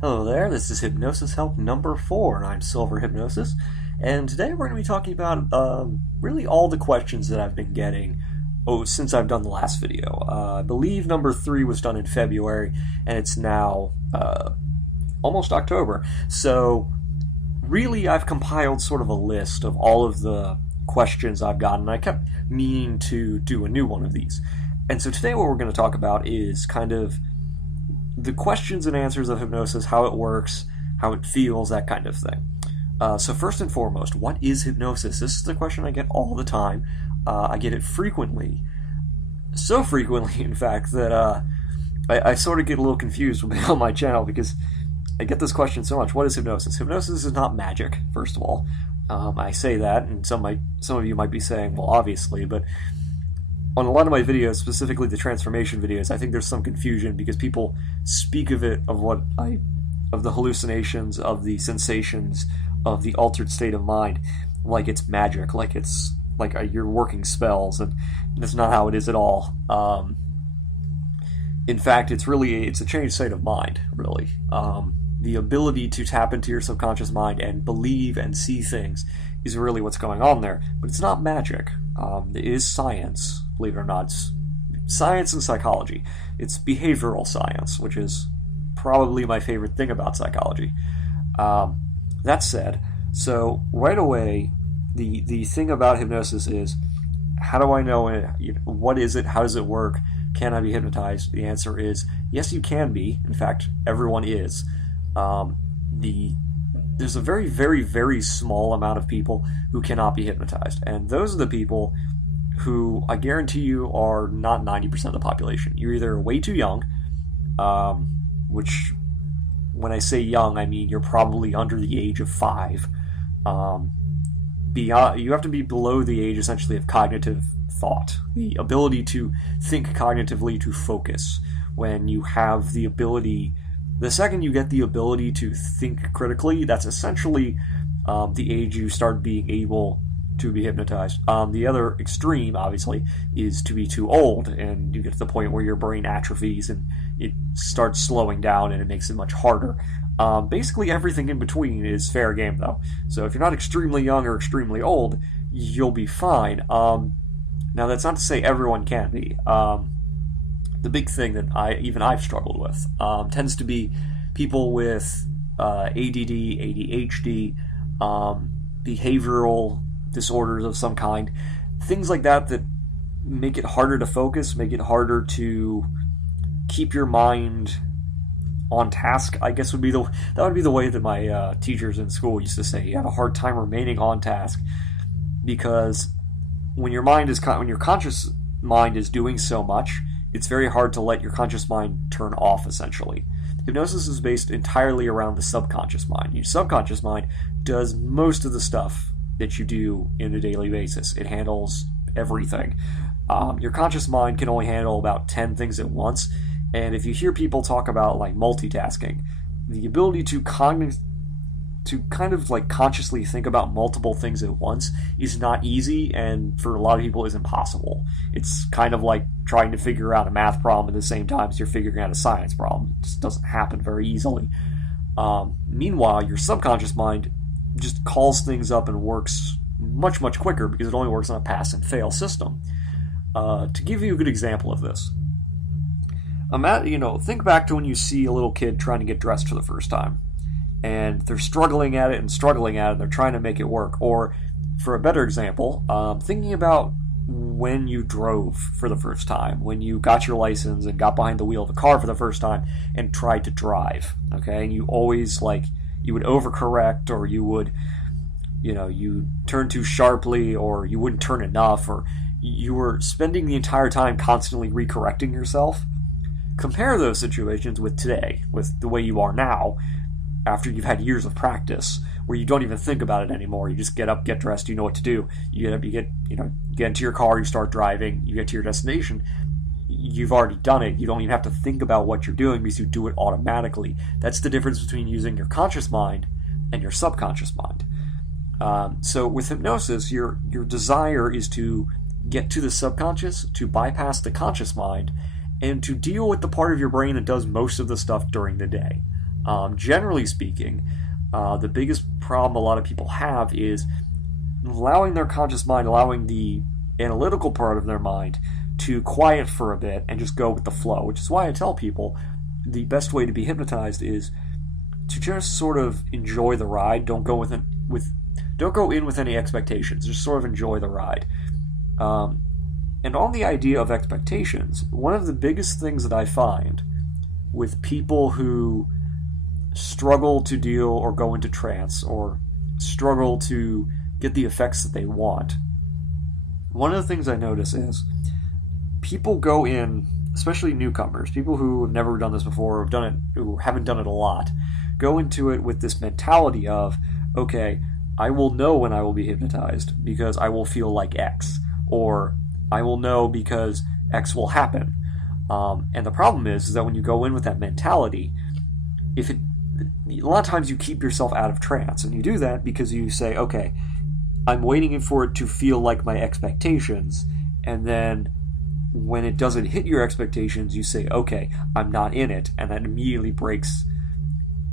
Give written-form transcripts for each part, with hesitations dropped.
Hello there, this is Hypnosis Help number 4, and I'm Silverhypnosis. And today we're going to be talking about really all the questions that I've been getting since I've done the last video. I believe number 3 was done in February, and it's now almost October. So really I've compiled sort of a list of all of the questions I've gotten, and I kept meaning to do a new one of these. And so today what we're going to talk about is kind of the questions and answers of hypnosis, how it works, how it feels, that kind of thing. So first and foremost, what is hypnosis? This is the question I get all the time. I get it frequently. So frequently, in fact, that I sort of get a little confused on my channel because I get this question so much. What is hypnosis? Hypnosis is not magic, first of all. I say that, and some of you might be saying, well, obviously, but on a lot of my videos, specifically the transformation videos, I think there's some confusion because people speak of it, of the hallucinations, of the sensations, of the altered state of mind, like it's magic, like it's like you're working spells, and that's not how it is at all. In fact, it's a changed state of mind, really. The ability to tap into your subconscious mind and believe and see things is really what's going on there, but it's not magic. It is science. Believe it or not, it's science and psychology. It's behavioral science, which is probably my favorite thing about psychology. That said, so right away, the thing about hypnosis is, how do I know it? What is it? How does it work? Can I be hypnotized? The answer is yes, you can be. In fact, everyone is. There's a very, very, very small amount of people who cannot be hypnotized, and those are the people who I guarantee you are not 90% of the population. You're either way too young, which when I say young, I mean you're probably under the age of 5. You have to be below the age, essentially, of cognitive thought, the ability to think cognitively, to focus. When you have the ability, the second you get the ability to think critically, that's essentially the age you start being able to be hypnotized. The other extreme, obviously, is to be too old, and you get to the point where your brain atrophies and it starts slowing down, and it makes it much harder. Basically, everything in between is fair game, though. So if you're not extremely young or extremely old, you'll be fine. Now, that's not to say everyone can be. The big thing that I've struggled with tends to be people with ADD, ADHD, behavioral disorders of some kind, things like that make it harder to focus, make it harder to keep your mind on task, I guess would be the way that my teachers in school used to say. You have a hard time remaining on task because when your conscious mind is doing so much, it's very hard to let your conscious mind turn off, essentially. Hypnosis is based entirely around the subconscious mind. Your subconscious mind does most of the stuff that you do in a daily basis. It handles everything. Your conscious mind can only handle about 10 things at once, and if you hear people talk about like multitasking, the ability to kind of like consciously think about multiple things at once is not easy, and for a lot of people is impossible. It's kind of like trying to figure out a math problem at the same time as you're figuring out a science problem. It just doesn't happen very easily. Meanwhile, your subconscious mind just calls things up and works much, much quicker because it only works on a pass and fail system. To give you a good example of this, think back to when you see a little kid trying to get dressed for the first time, and they're struggling at it, and they're trying to make it work. Or, for a better example, thinking about when you drove for the first time, when you got your license and got behind the wheel of a car for the first time and tried to drive, okay? And you always, you would overcorrect, or you would, you turn too sharply, or you wouldn't turn enough, or you were spending the entire time constantly recorrecting yourself. Compare those situations with today, with the way you are now, after you've had years of practice, where you don't even think about it anymore. You just get up, get dressed, you know what to do. You get into your car, you start driving, you get to your destination. You've already done it. You don't even have to think about what you're doing because you do it automatically. That's the difference between using your conscious mind and your subconscious mind. So with hypnosis, your desire is to get to the subconscious, to bypass the conscious mind, and to deal with the part of your brain that does most of the stuff during the day. Generally speaking, the biggest problem a lot of people have is allowing their conscious mind, allowing the analytical part of their mind to quiet for a bit and just go with the flow, which is why I tell people the best way to be hypnotized is to just sort of enjoy the ride. Don't go in with any expectations. Just sort of enjoy the ride. And on the idea of expectations, one of the biggest things that I find with people who struggle to deal or go into trance or struggle to get the effects that they want, one of the things I notice is people go in, especially newcomers, people who have never done this before, who haven't done it a lot, go into it with this mentality of, okay, I will know when I will be hypnotized because I will feel like X, or I will know because X will happen. And the problem is that when you go in with that mentality, a lot of times you keep yourself out of trance, and you do that because you say, okay, I'm waiting for it to feel like my expectations, and then when it doesn't hit your expectations, you say, okay, I'm not in it, and that immediately breaks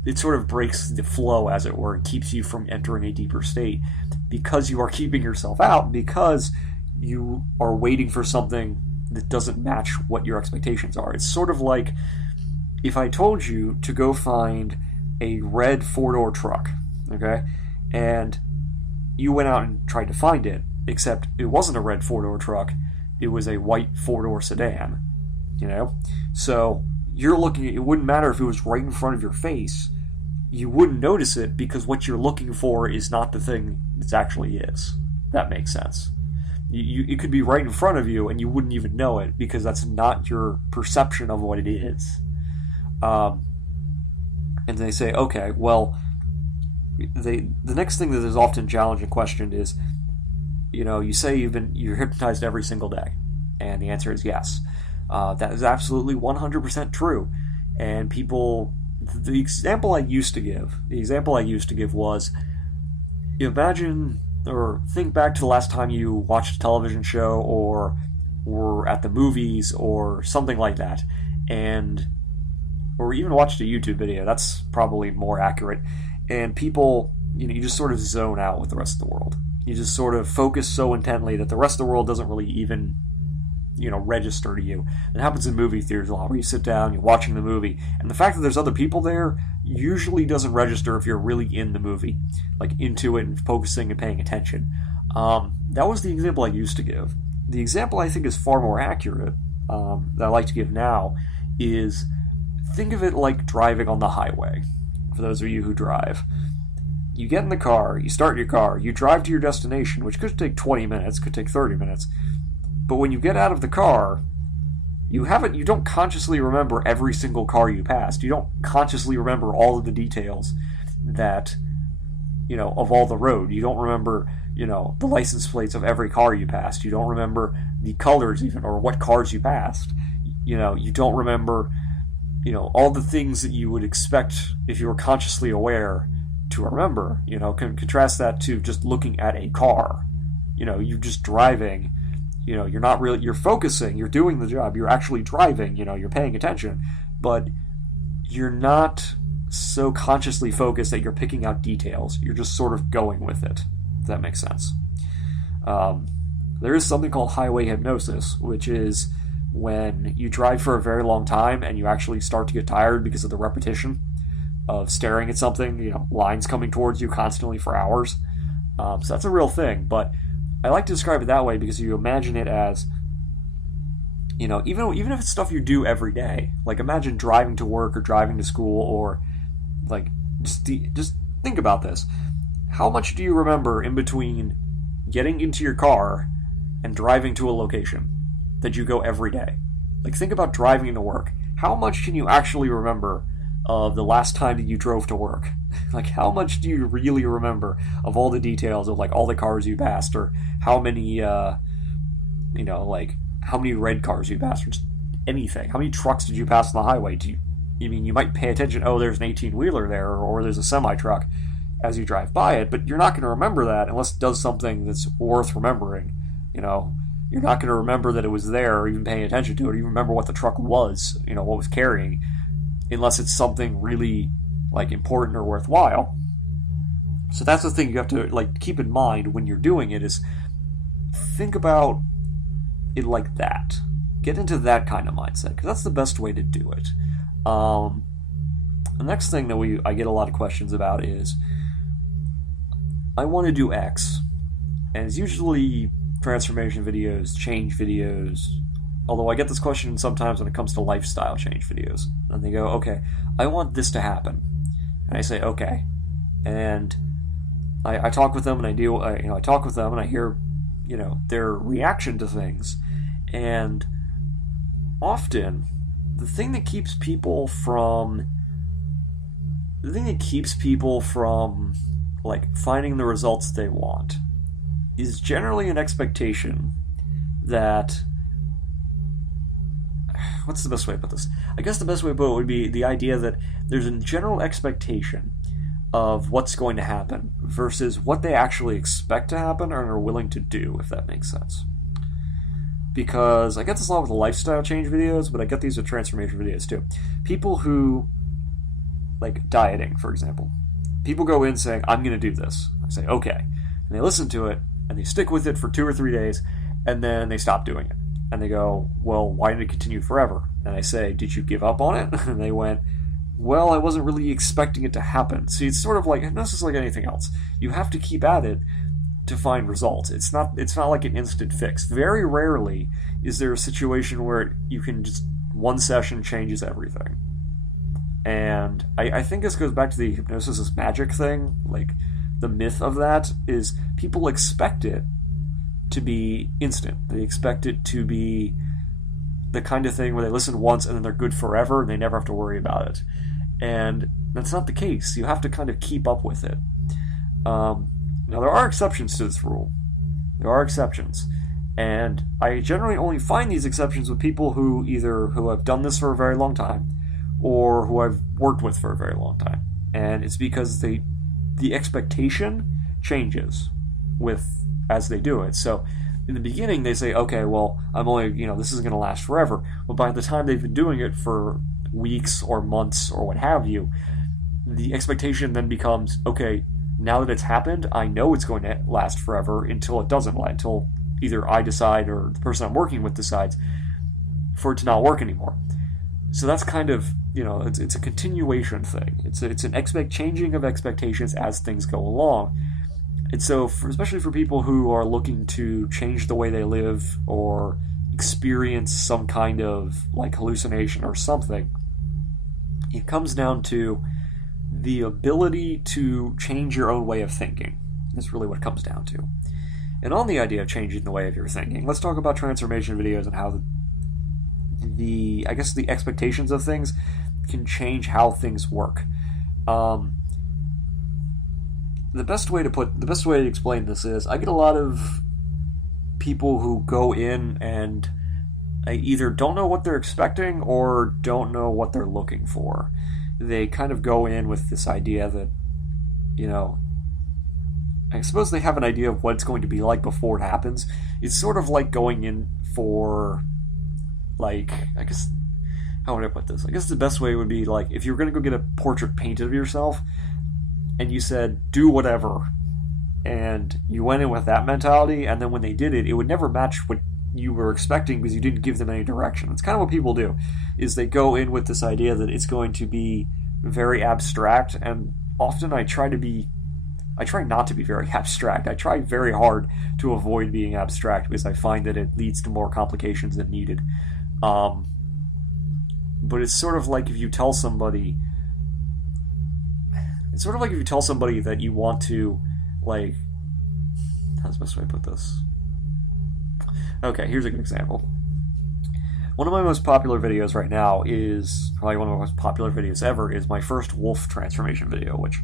the flow, as it were, and keeps you from entering a deeper state because you are keeping yourself out, because you are waiting for something that doesn't match what your expectations are. It's sort of like if I told you to go find a red four-door truck, okay, and you went out and tried to find it, except it wasn't a red four-door truck, it was a white four-door sedan, So you're looking, it wouldn't matter if it was right in front of your face, you wouldn't notice it because what you're looking for is not the thing it actually is. That makes sense. It could be right in front of you and you wouldn't even know it because that's not your perception of what it is. And they say, okay, well, the next thing that is often challenged and questioned is, you say you're hypnotized every single day, and the answer is yes. That is absolutely 100% true. And the example I used to give was, imagine or think back to the last time you watched a television show or were at the movies or something like that, or even watched a YouTube video. That's probably more accurate. And people, you just sort of zone out with the rest of the world. You just sort of focus so intently that the rest of the world doesn't really even, register to you. It happens in movie theaters a lot, where you sit down, you're watching the movie, and the fact that there's other people there usually doesn't register if you're really in the movie, like into it and focusing and paying attention. That was the example I used to give. The example I think is far more accurate, that I like to give now, is think of it like driving on the highway. For those of you who drive, you get in the car, you start your car, you drive to your destination, which could take 20 minutes, could take 30 minutes. But when you get out of the car, you don't consciously remember every single car you passed. You don't consciously remember all of the details that, of all the road. You don't remember, the license plates of every car you passed. You don't remember the colors even, or what cars you passed. You don't remember, all the things that you would expect if you were consciously aware to remember. Contrast that to just looking at a car. You're just driving. You're focusing, you're doing the job, you're actually driving, you're paying attention, but you're not so consciously focused that you're picking out details. You're just sort of going with it, if that makes sense. There is something called highway hypnosis, which is when you drive for a very long time and you actually start to get tired because of the repetition of staring at something, lines coming towards you constantly for hours. So that's a real thing, but I like to describe it that way because you imagine it as, even if it's stuff you do every day, like imagine driving to work or driving to school, or like just think about this. How much do you remember in between getting into your car and driving to a location that you go every day? Like think about driving to work. How much can you actually remember of the last time that you drove to work? Like how much do you really remember of all the details of like all the cars you passed, or how many like how many red cars you passed, or just anything? How many trucks did you pass on the highway? You might pay attention, oh, there's an 18-wheeler there, or there's a semi-truck as you drive by it, but you're not going to remember that unless it does something that's worth remembering. You're not going to remember that it was there or even paying attention to it, or even remember what the truck was, what was carrying, unless it's something really like important or worthwhile. So that's the thing you have to like keep in mind when you're doing it, is think about it like that. Get into that kind of mindset, because that's the best way to do it. The next thing that I get a lot of questions about is, I want to do X, and it's usually transformation videos, change videos, although I get this question sometimes when it comes to lifestyle change videos, and they go, okay, I want this to happen, and I say, okay, and I talk with them, and I talk with them, and I hear, their reaction to things, and often the thing that keeps people from like finding the results they want is generally an expectation that, what's the best way to put this? I guess the best way to put it would be the idea that there's a general expectation of what's going to happen versus what they actually expect to happen and are willing to do, if that makes sense. Because I get this a lot with the lifestyle change videos, but I get these with transformation videos too. People who, like dieting, for example. People go in saying, I'm going to do this. I say, okay. And they listen to it, and they stick with it for 2 or 3 days, and then they stop doing it. And they go, well, why did it continue forever? And I say, did you give up on it? And they went, well, I wasn't really expecting it to happen. See, it's sort of like hypnosis, like anything else. You have to keep at it to find results. It's not like an instant fix. Very rarely is there a situation where you can just, one session changes everything. And I think this goes back to the hypnosis is magic thing. Like, the myth of that is people expect it to be instant. They expect it to be the kind of thing where they listen once and then they're good forever and they never have to worry about it. And that's not the case. You have to kind of keep up with it. Now, there are exceptions to this rule. There are exceptions. And I generally only find these exceptions with people who have done this for a very long time or who I've worked with for a very long time. And it's because the expectation changes as they do it. So in the beginning they say, okay, well, I'm only, this isn't going to last forever. But by the time they've been doing it for weeks or months or what have you, the expectation then becomes, okay, now that it's happened, I know it's going to last forever until it doesn't, until either I decide or the person I'm working with decides for it to not work anymore. So that's kind of, it's a continuation thing. It's an changing of expectations as things go along. And so, especially for people who are looking to change the way they live or experience some kind of like hallucination or something, it comes down to the ability to change your own way of thinking. That's really what it comes down to. And on the idea of changing the way of your thinking, let's talk about transformation videos and how the expectations of things can change how things work. The best way to explain this is, I get a lot of people who go in and either don't know what they're expecting or don't know what they're looking for. They kind of go in with this idea that, I suppose they have an idea of what it's going to be like before it happens. It's sort of like going in for, how would I put this? I guess the best way would be like if you were going to go get a portrait painted of yourself and you said, do whatever, and you went in with that mentality, and then when they did it, it would never match what you were expecting because you didn't give them any direction. It's kind of what people do, is they go in with this idea that it's going to be very abstract, and often I try not to be very abstract. I try very hard to avoid being abstract because I find that it leads to more complications than needed. But it's sort of like if you tell somebody that you want to, how's the best way to put this? Okay, here's a good example. One of my most popular videos right now is, probably one of my most popular videos ever, is my first wolf transformation video, which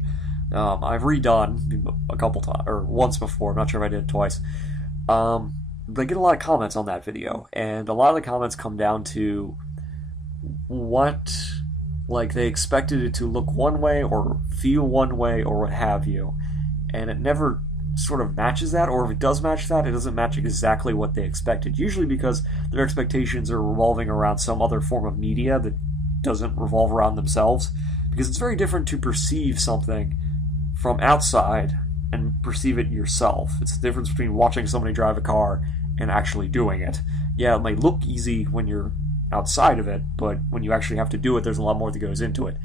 I've redone a couple times, or once before. I'm not sure if I did it twice. But I get a lot of comments on that video, and a lot of the comments come down to what, they expected it to look one way or feel one way or what have you, and it never sort of matches that, or if it does match that, it doesn't match exactly what they expected, usually because their expectations are revolving around some other form of media that doesn't revolve around themselves, because it's very different to perceive something from outside and perceive it yourself. It's the difference between watching somebody drive a car and actually doing it. Yeah, it might look easy when you're outside of it, but when you actually have to do it, there's a lot more that goes into it.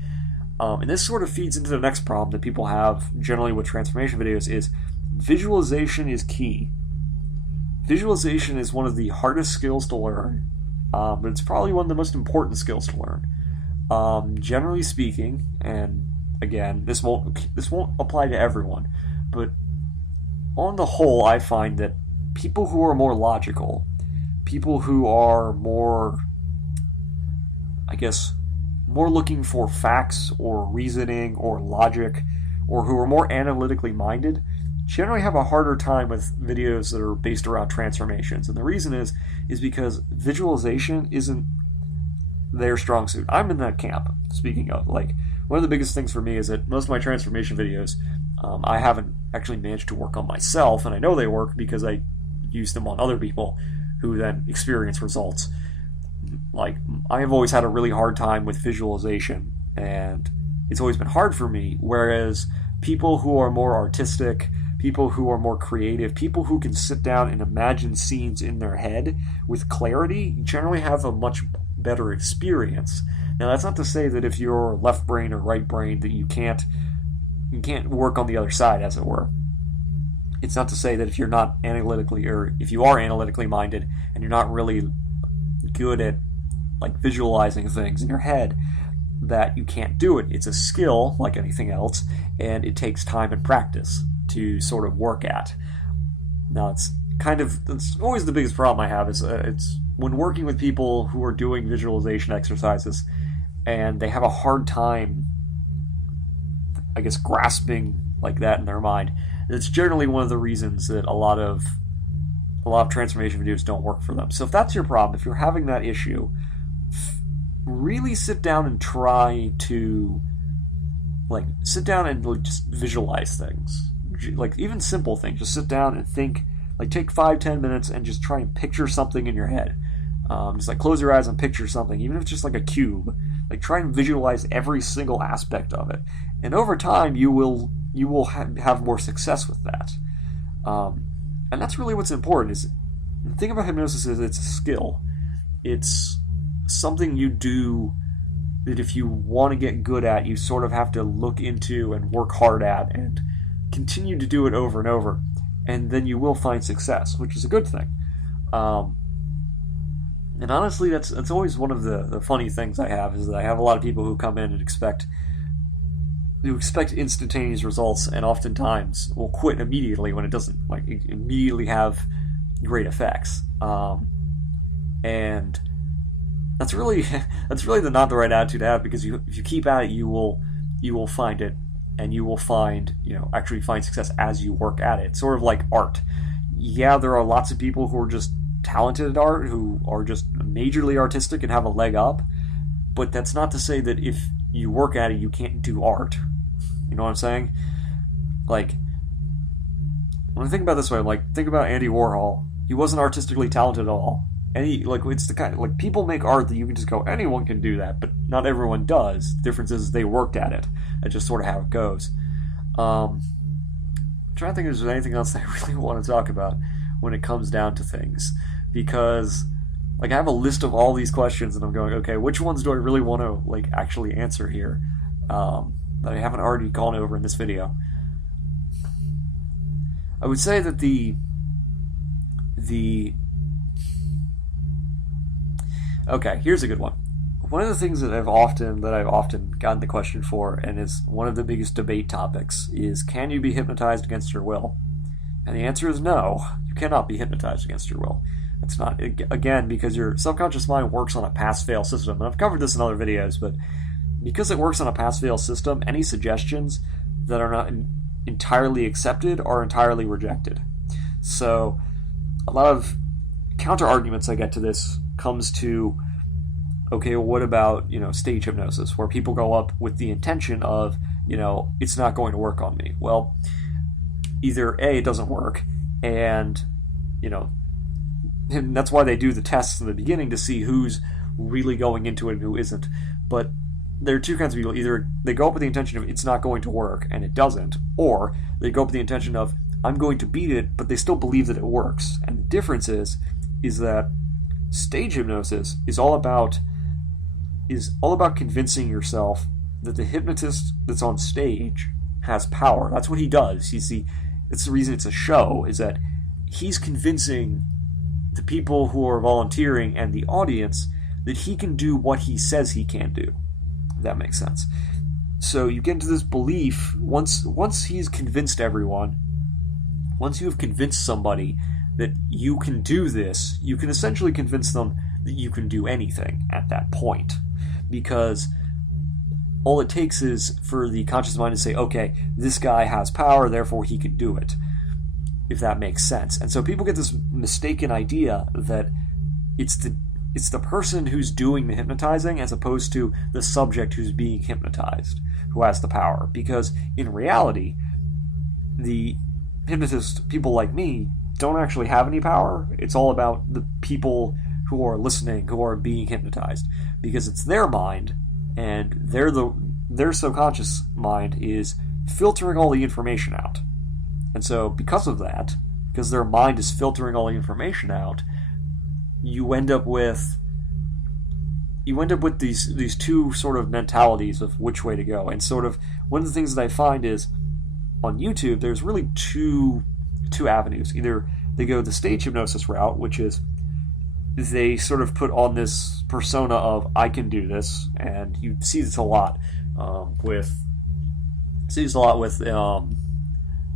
And this sort of feeds into the next problem that people have generally with transformation videos is visualization is key. Visualization is one of the hardest skills to learn, but it's probably one of the most important skills to learn. Generally speaking, and again, this won't apply to everyone, but on the whole, I find that people who are more logical, people who are more, I guess, more looking for facts or reasoning or logic, or who are more analytically minded, generally have a harder time with videos that are based around transformations. And the reason is because visualization isn't their strong suit. I'm in that camp, speaking of. Like, one of the biggest things for me is that most of my transformation videos, I haven't actually managed to work on myself, and I know they work because I use them on other people who then experience results. Like, I have always had a really hard time with visualization, and it's always been hard for me, whereas people who are more artistic, people who are more creative, people who can sit down and imagine scenes in their head with clarity generally have a much better experience. Now, that's not to say that if you're left brain or right brain that you can't work on the other side, as it were. It's not to say that if you're not analytically, or if you are analytically minded and you're not really good at like visualizing things in your head, that you can't do it. It's a skill like anything else, and it takes time and practice to sort of work at. Now, it's always the biggest problem I have is it's when working with people who are doing visualization exercises and they have a hard time, I guess, grasping like that in their mind. It's generally one of the reasons that a lot of transformation videos don't work for them. So if that's your problem, if you're having that issue, really sit down and try to sit down and just visualize things. Like, even simple things. Just sit down and think. Like, take 5-10 minutes and just try and picture something in your head. Just like close your eyes and picture something, even if it's just like a cube. Like, try and visualize every single aspect of it, and over time you will have more success with that. And that's really what's important. Is the thing about hypnosis is it's a skill. It's something you do that if you want to get good at, you sort of have to look into and work hard at and continue to do it over and over, and then you will find success, which is a good thing. And honestly, that's always one of the funny things I have, is that I have a lot of people who come in and expect instantaneous results, and oftentimes will quit immediately when it doesn't immediately have great effects. And that's really not the right attitude to have, because if you keep at it, you will find it, and you will actually find success as you work at it. It's sort of like art. Yeah, there are lots of people who are just talented at art, who are just majorly artistic and have a leg up, but that's not to say that if you work at it, you can't do art. You know what I'm saying? Like, when I think about it this way, think about Andy Warhol. He wasn't artistically talented at all. And it's the kind of, people make art that you can just go, anyone can do that, but not everyone does. The difference is they worked at it. That's just sort of how it goes. I'm trying to think if there's anything else I really want to talk about when it comes down to things, because I have a list of all these questions, and I'm going, okay, which ones do I really want to actually answer here that I haven't already gone over in this video? I would say that okay, here's a good one. One of the things that I've often gotten the question for, and is one of the biggest debate topics, is, can you be hypnotized against your will? And the answer is no. You cannot be hypnotized against your will. It's not, again, because your subconscious mind works on a pass-fail system. And I've covered this in other videos, but because it works on a pass-fail system, any suggestions that are not entirely accepted are entirely rejected. So a lot of counter-arguments I get to this comes to, okay, well, what about, stage hypnosis, where people go up with the intention of, it's not going to work on me. Well, either A, it doesn't work, and that's why they do the tests in the beginning to see who's really going into it and who isn't. But there are two kinds of people. Either they go up with the intention of it's not going to work and it doesn't, or they go up with the intention of I'm going to beat it, but they still believe that it works. And the difference is that stage hypnosis is all about convincing yourself that the hypnotist that's on stage has power. That's what he does. It's the reason it's a show, is that he's convincing the people who are volunteering and the audience that he can do what he says he can do. If that makes sense. So you get into this belief, once he's convinced everyone, once you have convinced somebody that you can do this, you can essentially convince them that you can do anything at that point. Because all it takes is for the conscious mind to say, okay, this guy has power, therefore he can do it. If that makes sense. And so people get this mistaken idea that it's the person who's doing the hypnotizing as opposed to the subject who's being hypnotized who has the power. Because in reality, the hypnotist, people like me, don't actually have any power. It's all about the people who are listening, who are being hypnotized. Because it's their mind, and their subconscious mind is filtering all the information out. And so because of that, because their mind is filtering all the information out, you end up with these two sort of mentalities of which way to go. And sort of one of the things that I find is on YouTube, there's really two avenues. Either they go the stage hypnosis route, which is they sort of put on this persona of I can do this, and you see this a lot with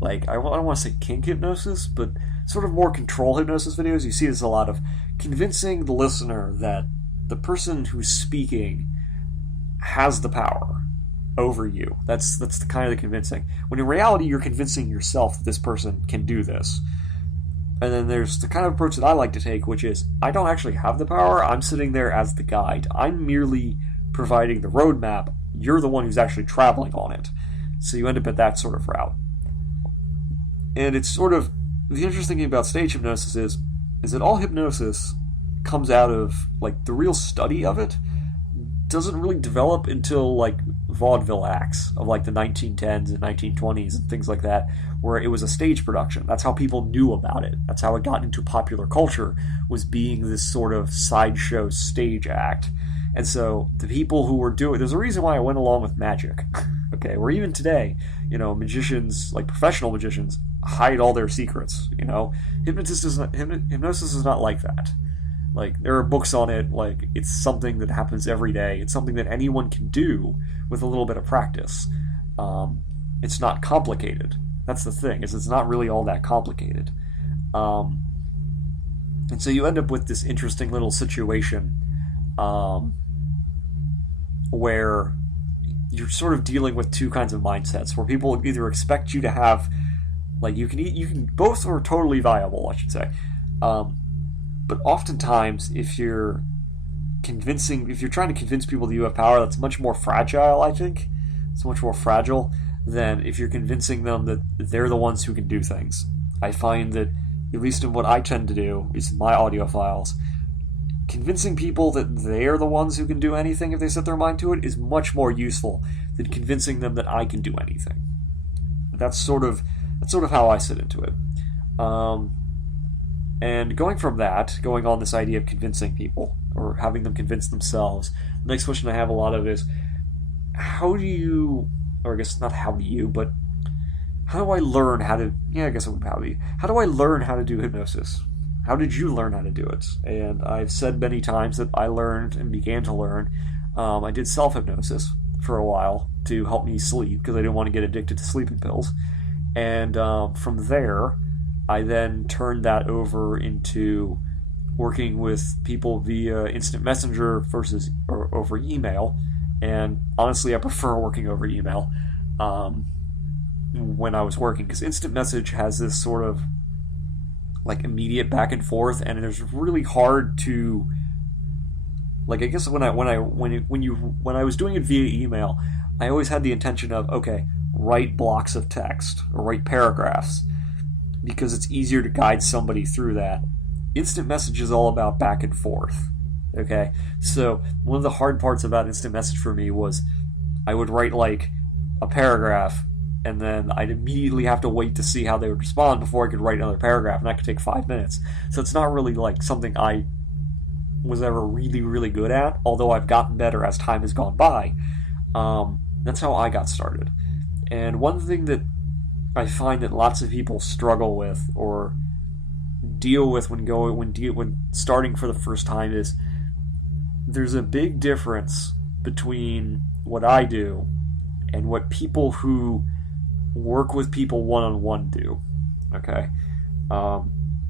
like, I don't want to say kink hypnosis, but sort of more control hypnosis videos. You see this a lot of convincing the listener that the person who's speaking has the power over you. That's the kind of the convincing. When in reality, you're convincing yourself that this person can do this. And then there's the kind of approach that I like to take, which is I don't actually have the power. I'm sitting there as the guide. I'm merely providing the roadmap. You're the one who's actually traveling on it. So you end up at that sort of route. And it's sort of, the interesting thing about stage hypnosis is that all hypnosis comes out of, like, the real study of it doesn't really develop until, like, vaudeville acts of, like, the 1910s and 1920s and things like that, where it was a stage production. That's how people knew about it. That's how it got into popular culture, was being this sort of sideshow stage act. And so the people who were doing, there's a reason why I went along with magic. Okay, where even today, magicians, like professional magicians, hide all their secrets. Hypnosis is not like that. Like, there are books on it. Like, it's something that happens every day. It's something that anyone can do with a little bit of practice. It's not complicated. That's the thing, is it's not really all that complicated. And so you end up with this interesting little situation where you're sort of dealing with two kinds of mindsets, where people either expect you to have, like, you can both are totally viable, I should say. But oftentimes, if you're trying to convince people that you have power, that's much more fragile, I think. It's much more fragile than if you're convincing them that they're the ones who can do things. I find that, at least in what I tend to do, is my audio files, convincing people that they're the ones who can do anything if they set their mind to it is much more useful than convincing them that I can do anything. That's sort of how I sit into it. And going on this idea of convincing people, or having them convince themselves, the next question I have a lot of is, how do you, or I guess not how do you, but how do I learn how to, yeah, I guess it would be, how do I learn how to do hypnosis? How did you learn how to do it? And I've said many times that I learned and began to learn. I did self-hypnosis for a while to help me sleep, because I didn't want to get addicted to sleeping pills. And from there, I then turned that over into working with people via instant messenger versus over email. And honestly, I prefer working over email when I was working, because instant message has this sort of like immediate back and forth, and it's really hard to, like, I guess when I was doing it via email, I always had the intention of, okay, write blocks of text or write paragraphs, because it's easier to guide somebody through that. Instant message is all about back and forth. Okay, so one of the hard parts about instant message for me was I would write like a paragraph, and then I'd immediately have to wait to see how they would respond before I could write another paragraph, and that could take 5 minutes. So it's not really like something I was ever really, really good at, although I've gotten better as time has gone by. That's how I got started. And one thing that I find that lots of people struggle with or deal with when starting for the first time is there's a big difference between what I do and what people who work with people one-on-one do. Okay?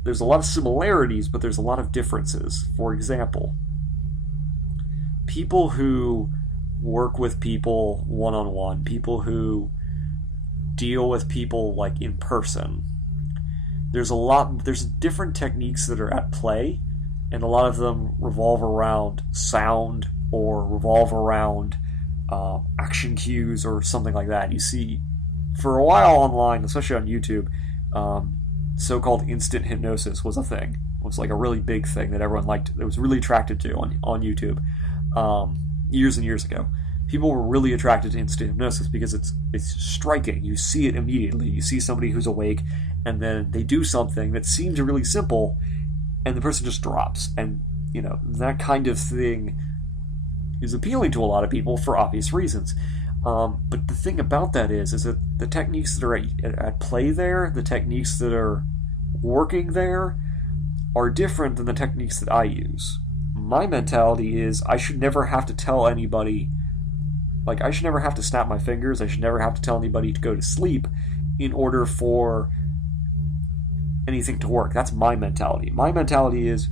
There's a lot of similarities, but there's a lot of differences. For example, people who work with people one-on-one, people who deal with people like in person, there's different techniques that are at play, and a lot of them revolve around sound or revolve around action cues or something like that. You see, for a while online, especially on YouTube, so-called instant hypnosis was a thing. It was like a really big thing that everyone liked. It was really attracted to on YouTube years and years ago. People were really attracted to instant hypnosis because it's striking. You see it immediately. You see somebody who's awake, and then they do something that seems really simple, and the person just drops. And that kind of thing is appealing to a lot of people for obvious reasons. But the thing about that is that the techniques that are at play there, the techniques that are working there, are different than the techniques that I use. My mentality is I should never have to tell anybody, like I should never have to snap my fingers, I should never have to tell anybody to go to sleep in order for anything to work. That's my mentality. My mentality is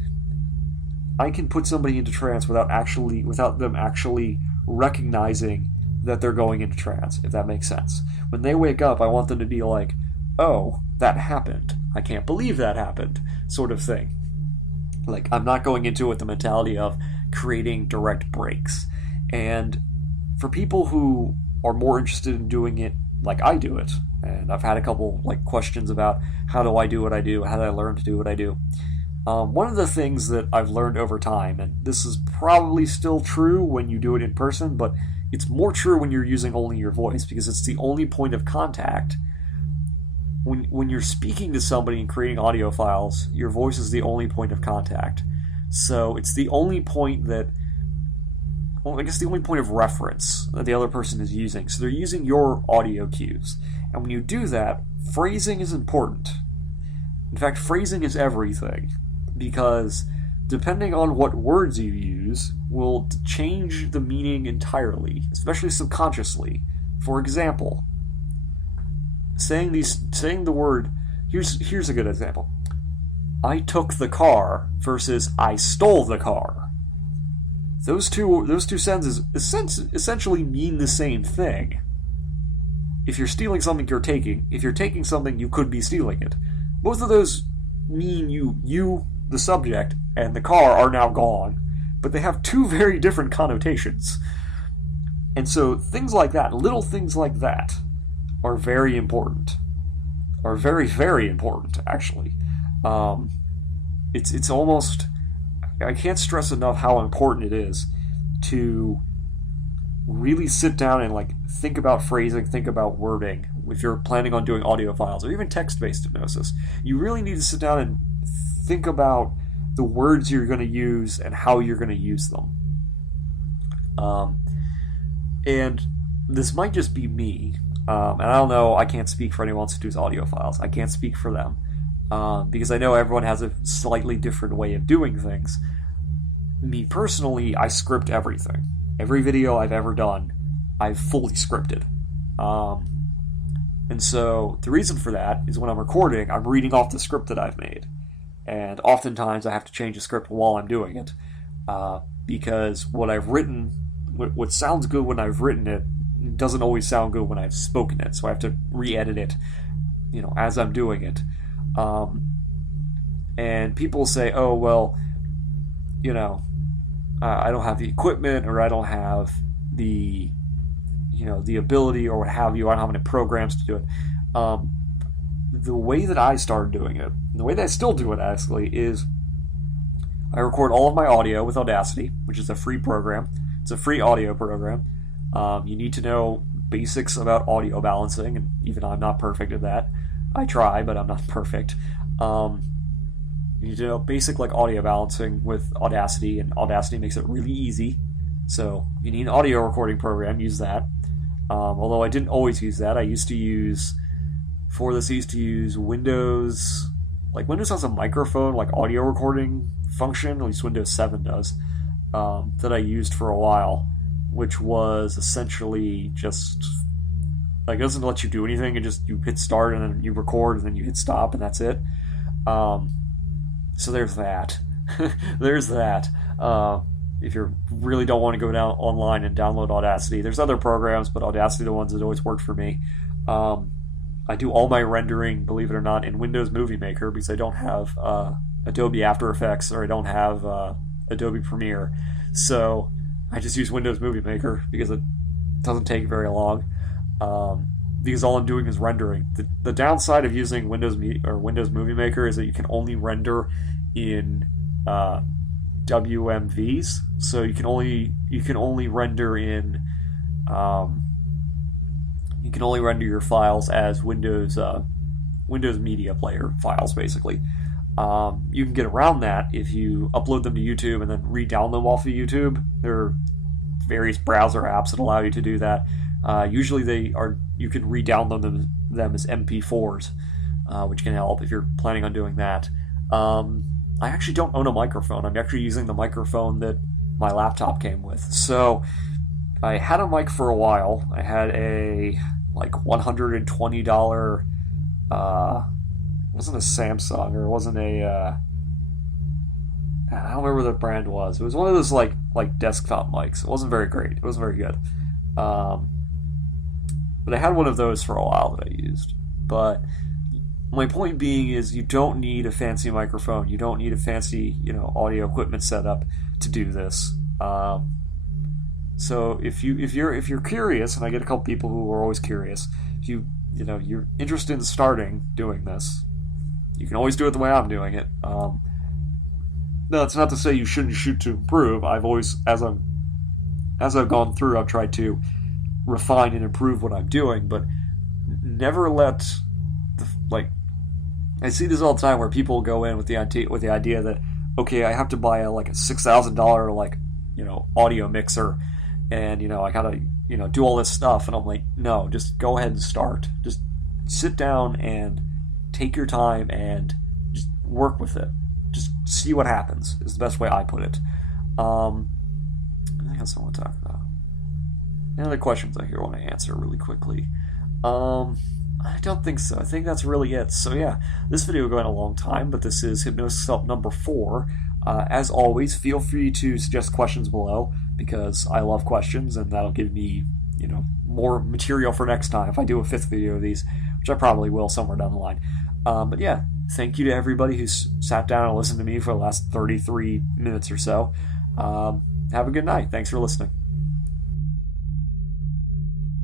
I can put somebody into trance without them actually recognizing that they're going into trance, if that makes sense. When they wake up, I want them to be like, oh, that happened. I can't believe that happened, sort of thing. Like, I'm not going into it with the mentality of creating direct breaks. And for people who are more interested in doing it like I do it, and I've had a couple questions about how do I do what I do, how did I learn to do what I do. One of the things that I've learned over time, and this is probably still true when you do it in person, but it's more true when you're using only your voice, because it's the only point of contact. When you're speaking to somebody and creating audio files, your voice is the only point of contact. So it's the only point the only point of reference that the other person is using. So they're using your audio cues. And when you do that, phrasing is important. In fact, phrasing is everything, because depending on what words you use will change the meaning entirely, especially subconsciously. For example, saying the word, here's a good example. I took the car versus I stole the car. Those two sentences essentially mean the same thing. If you're stealing something, you're taking. If you're taking something, you could be stealing it. Both of those mean you, the subject, and the car are now gone, but they have two very different connotations. And so things like that, little things like that, are very important. Are very, very important, actually. It's almost... I can't stress enough how important it is to really sit down and think about phrasing, think about wording. If you're planning on doing audio files or even text-based hypnosis, you really need to sit down and think about the words you're going to use and how you're going to use them. And this might just be me, and I don't know, I can't speak for anyone else who does audio files. I can't speak for them, because I know everyone has a slightly different way of doing things. Me personally, I script everything. Every video I've ever done, I've fully scripted. And so the reason for that is when I'm recording, I'm reading off the script that I've made. And oftentimes I have to change the script while I'm doing it, because what I've written, what sounds good when I've written it, doesn't always sound good when I've spoken it. So I have to re-edit it, as I'm doing it. And people say, oh, well, I don't have the equipment, or I don't have the ability, or what have you. I don't have any programs to do it. The way that I started doing it, the way that I still do it, actually, is I record all of my audio with Audacity, which is a free program. It's a free audio program. You need to know basics about audio balancing, and even I'm not perfect at that. I try, but I'm not perfect. You need to know basic audio balancing with Audacity, and Audacity makes it really easy. So if you need an audio recording program, use that. Although I didn't always use that. I used to use Windows. Windows has a microphone, audio recording function, at least Windows 7 does, that I used for a while, which was essentially just, it doesn't let you do anything. You hit start and then you record and then you hit stop and that's it. So there's that. There's that. If you really don't want to go down online and download Audacity, there's other programs, but Audacity are the ones that always worked for me. I do all my rendering, believe it or not, in Windows Movie Maker because I don't have Adobe After Effects or I don't have Adobe Premiere. So I just use Windows Movie Maker because it doesn't take very long. Because all I'm doing is rendering. The downside of using Windows Movie Maker is that you can only render in WMVs, so you can only render in you can only render your files as Windows Media Player files, basically. You can get around that if you upload them to YouTube and then re-download them off of YouTube. There are various browser apps that allow you to do that. Usually you can re-download them as MP4s, which can help if you're planning on doing that. I actually don't own a microphone. I'm actually using the microphone that my laptop came with. So I had a mic for a while. I had a $120 it wasn't a Samsung, or it wasn't a I don't remember what the brand was. It was one of those like desktop mics. It wasn't very great. It wasn't very good. But I had one of those for a while that I used. But my point being is you don't need a fancy microphone. You don't need a fancy, audio equipment setup to do this. So if you're curious, and I get a couple people who are always curious, if you're interested in starting doing this, you can always do it the way I'm doing it. No, it's not to say you shouldn't shoot to improve. I've always, as I've gone through, I've tried to refine and improve what I'm doing, but never let I see this all the time where people go in with the idea that, okay, I have to buy a $6,000 audio mixer, and I gotta do all this stuff, and I'm like, no, just go ahead and start. Just sit down and take your time and just work with it. Just see what happens is the best way I put it. I think that's what I want to talk about. Any other questions I want to answer really quickly? I don't think so. I think that's really it. So yeah, this video will go in a long time, but this is Hypnosis Help number 4. As always, feel free to suggest questions below because I love questions, and that'll give me, more material for next time if I do a 5th video of these, which I probably will somewhere down the line. But yeah, thank you to everybody who's sat down and listened to me for the last 33 minutes or so. Have a good night. Thanks for listening.